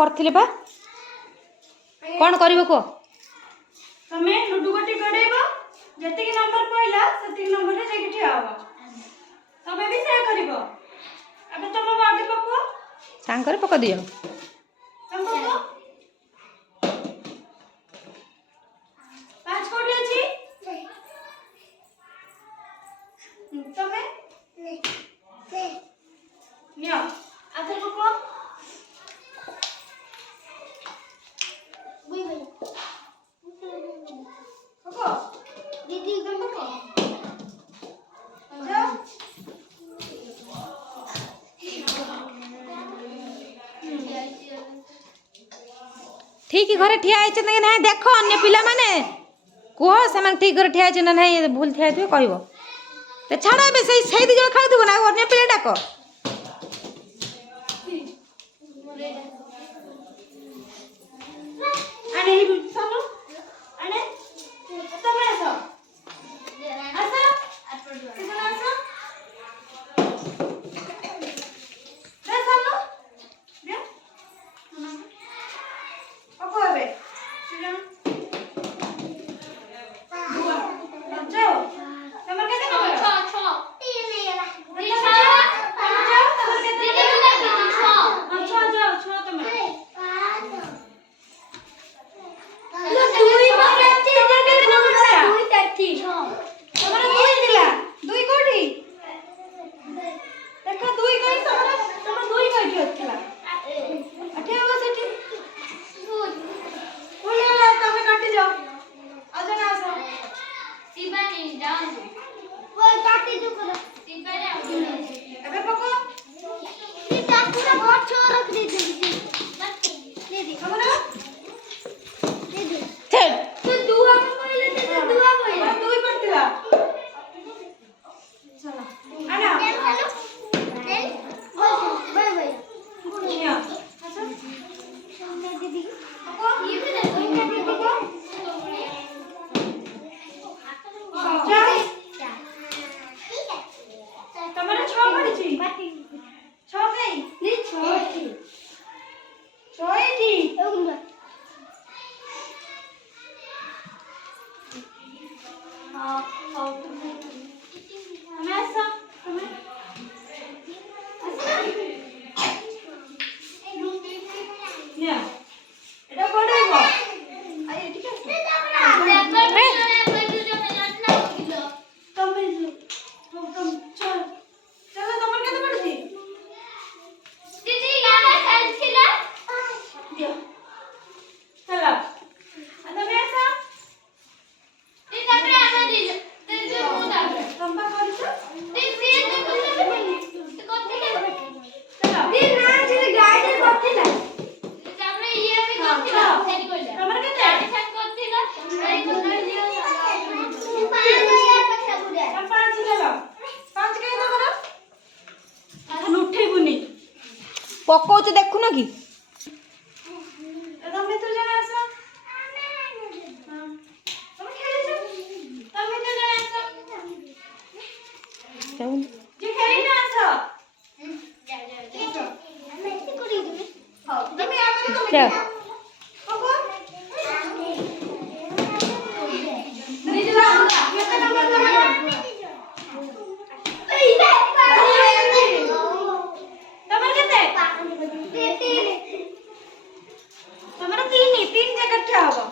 करथिले बा कोन करिवो को तमे लुडु गोटी गडेबो जति कि नंबर पइला सति नंबर रे जेकी ठिया हो तमे भी से करिवो अबे तमे आगे पको सांग करे पक दियो तम पको पांच कोटी अछि तमे से नियो आगे पको ठीक घरे ठिया आइछ ना नहीं देखो अन्य पिला माने कह से ठीक घरे ठिया आइछ ना नहीं भूल ठिया आइछ कहबो ते छाड़ा बे सही दी जण खाउ ना अन्य पिला डाको अरे सानू अरे तमे आसो आसो किसन आसो रे सानू दे पको हेबे सिजन जाओ तमर केते नंबर छ तीन नेला जाओ तमर केते छ जाओ छ तमर पकोच देखु न कि तमे तो जने आसो तमे खेले छ तमे तो जने आसो जाउन जे खेली ना आसो जा हमें इसे करी देबे हां तमे आगे तमे पको नहीं जा केते नंबर तमे तीन जगह क्या होगा